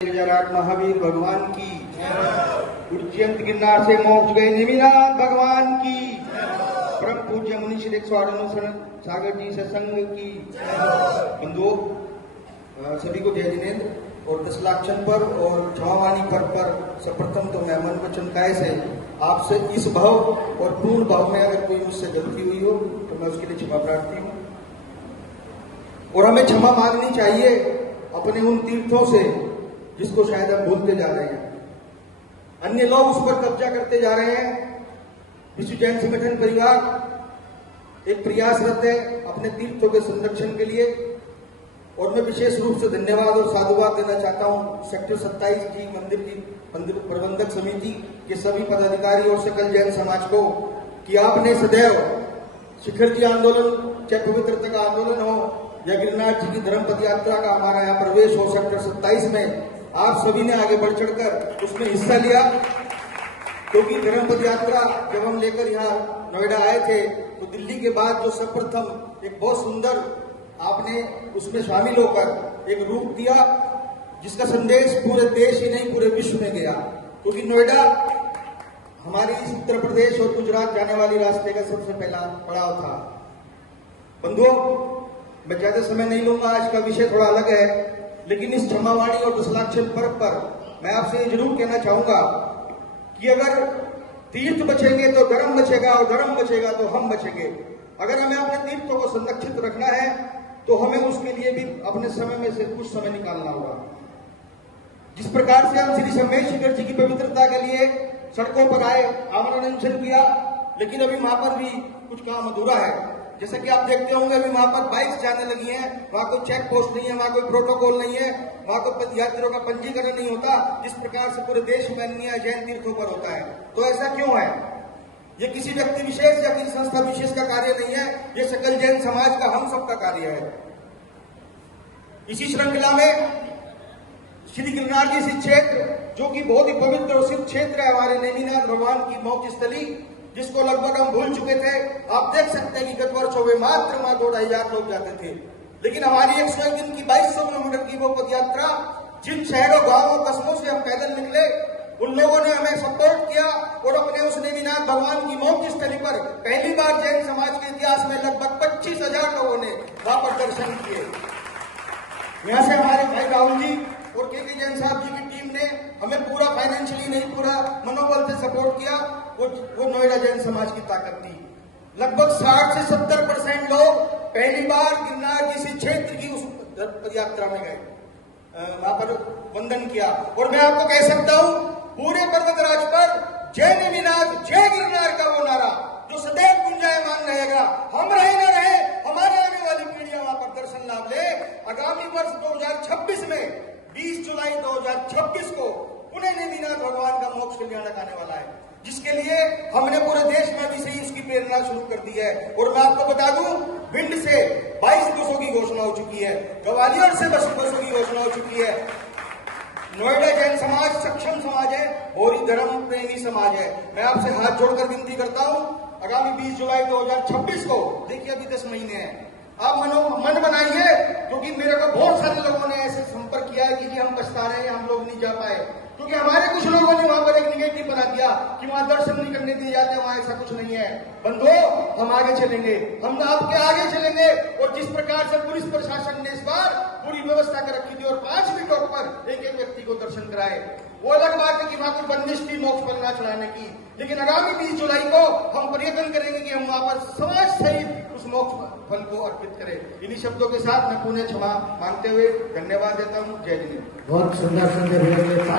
गुजरात महावीर भगवान की, उज्जैन गिरनार से मोक्ष गए नेमिनाथ भगवान की, परम पूज्य मुनि श्री 108 सागर जी सत्संग की। बंधुओं, सभी को जय जिनेन्द्र और 10 लाख क्षण पर और क्षमावाणी पर सर्वप्रथम तो मैं मन वचन काय से आपसे इस भाव और पूर्ण भाव में अगर कोई मुझसे गलती हुई हो तो मैं उसके लिए क्षमा प्रार्थी हूँ। और हमें क्षमा मांगनी चाहिए अपने उन तीर्थों से जिसको शायद हम भूलते जा रहे हैं। अन्य लोग उस पर कब्जा करते जा रहे हैं। विश्व जैन संगठन परिवार एक प्रयासरत है अपने तीर्थों के संरक्षण के लिए, और मैं विशेष रूप से धन्यवाद और साधुवाद देना चाहता हूं सेक्टर 27 की मंदिर प्रबंधक समिति के सभी पदाधिकारी और सकल जैन समाज को कि आपने सदैव शिखर जी आंदोलन, चाहे पवित्रता का आंदोलन हो या गिरनार जी की धर्म पद यात्रा का हमारा यहाँ प्रवेश हो सेक्टर 27 में, आप सभी ने आगे बढ़ चढ़कर उसमें हिस्सा लिया। क्योंकि धर्म पद यात्रा जब हम लेकर यहाँ नोएडा आए थे तो दिल्ली के बाद जो सर्वप्रथम एक बहुत सुंदर आपने उसमें शामिल होकर एक रूप दिया जिसका संदेश पूरे देश ही नहीं पूरे विश्व में गया। क्योंकि नोएडा हमारी उत्तर प्रदेश और गुजरात जाने वाली रास्ते का सबसे पहला पड़ाव था। बंधुओं, मैं ज्यादा समय नहीं लूंगा, आज का विषय थोड़ा अलग है, लेकिन इस क्षमावाणी और 10 लाख क्षण पर्व पर मैं आपसे ये जरूर कहना चाहूंगा कि अगर तीर्थ बचेंगे तो धर्म बचेगा और धर्म बचेगा तो हम बचेंगे। अगर हमें अपने तीर्थों को संरक्षित रखना है तो हमें उसके लिए भी अपने समय में से कुछ समय निकालना होगा। जिस प्रकार से हम श्री सोमेश्वर जी की पवित्रता के लिए सड़कों पर आए, आमरण अनशन किया, लेकिन अभी वहां पर भी कुछ काम अधूरा है। जैसा कि आप देखते होंगे अभी वहां पर बाइक्स जाने लगी हैं, वहां कोई चेक पोस्ट नहीं है, वहां कोई प्रोटोकॉल नहीं है, वहां कोई पदयात्रियों का पंजीकरण नहीं होता, जिस प्रकार से पूरे देश में अन्य जैन तीर्थों पर होता है। तो ऐसा क्यों है? ये किसी व्यक्ति विशेष या किसी संस्था विशेष का कार्य नहीं है, ये सकल जैन समाज का, हम सबका कार्य है। इसी श्रृंखला में श्री गिरनार जी सिद्ध क्षेत्र, जो कि बहुत ही पवित्र और सिद्ध क्षेत्र है हमारे नेमिनाथ भगवान की मोक्ष स्थली, जिसको लगभग हम भूल चुके थे। आप देख सकते हैं कि गत वर्षों में मात्र 2,500 लोग जाते थे, लेकिन हमारी 101 दिन की 2200 किलोमीटर की वो पदयात्रा, जिन शहरों गांवों कस्बों से हम पैदल निकले, उन लोगों ने हमें सपोर्ट किया और अपने उस नेमिनाथ भगवान की मोक्ष स्थली पर पहली बार जैन समाज के इतिहास में लगभग 25,000 लोगों ने वहां पर दर्शन किए। यहाँ से हमारे भाई राहुल जी और के जैन साहब जी की टीम ने हमें पूरा फाइनेंशियली नहीं, पूरा मनोबल से सपोर्ट किया। वो नोएडा जैन समाज की ताकत थी। लगभग 60 से 70% लोग पहली बार गिरनार किसी क्षेत्र की उस पदयात्रा में गए, वहां पर वंदन किया। और मैं आपको कह सकता हूं, पूरे पर्वतराज पर जय नेमिनाथ जय गिरनार का वो नारा जो सदैव गुंजायमान रहेगा। हम रहे न रहे, हमारे आने वाली पीढ़ियां वहां पर दर्शन लाभ ले। आगामी वर्ष 2026 में 20 जुलाई 2026 को पुणे नेमिनाथ भगवान का मोक्ष कल्याणक आने वाला है, जिसके लिए हमने पूरे देश में भी सही उसकी प्रेरणा शुरू कर दी है। और मैं आपको बता दूं, भिंड से 22 बसों की घोषणा हो चुकी है, ग्वालियर से बसों की घोषणा हो चुकी है। नोएडा जैन समाज सक्षम समाज है और धर्म प्रेमी समाज है। मैं आपसे हाथ जोड़कर विनती करता हूं, आगामी 20 जुलाई 2026 को, देखिए अभी 10 महीने हैं, आप मन बनाइए, क्योंकि मेरे को बहुत सारे लोगों ने ऐसे संपर्क किया है कि हम पछता रहे हैं, हम लोग नहीं जा पाए, क्योंकि हमारे कुछ लोगों ने वहां पर एक निगेटिव बना दिया कि वहां दर्शन नहीं करने दिए जाते, वहां ऐसा कुछ नहीं है। बंधुओं, हम आगे चलेंगे, हम आपके आगे चलेंगे। और जिस प्रकार से पुलिस प्रशासन ने इस बार पूरी व्यवस्था कर रखी थी और 5 मिनटों पर एक व्यक्ति को दर्शन कराए, वो अलग बात है कि वहां कोई बंदिश थी मोक्ष पलना चढ़ाने की, लेकिन आगामी 20 जुलाई को हम प्रयत्न करेंगे कि हम वहां पर समाज सहित उस मोक्ष फल को अर्पित करें। इन्हीं शब्दों के साथ मैं पुनः क्षमा मांगते हुए धन्यवाद देता हूँ। जय जिनेन्द्र। बहुत सुंदर सुंदर